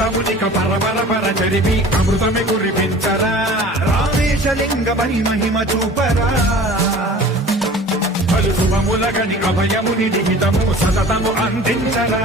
దురితమునిక పరపర చరిమి అమృతమే కురిపించరా రామేశలింగ పని మహిమ చూపరా పలు శుభములగని అభయముని నిహితము సతతము అందించరా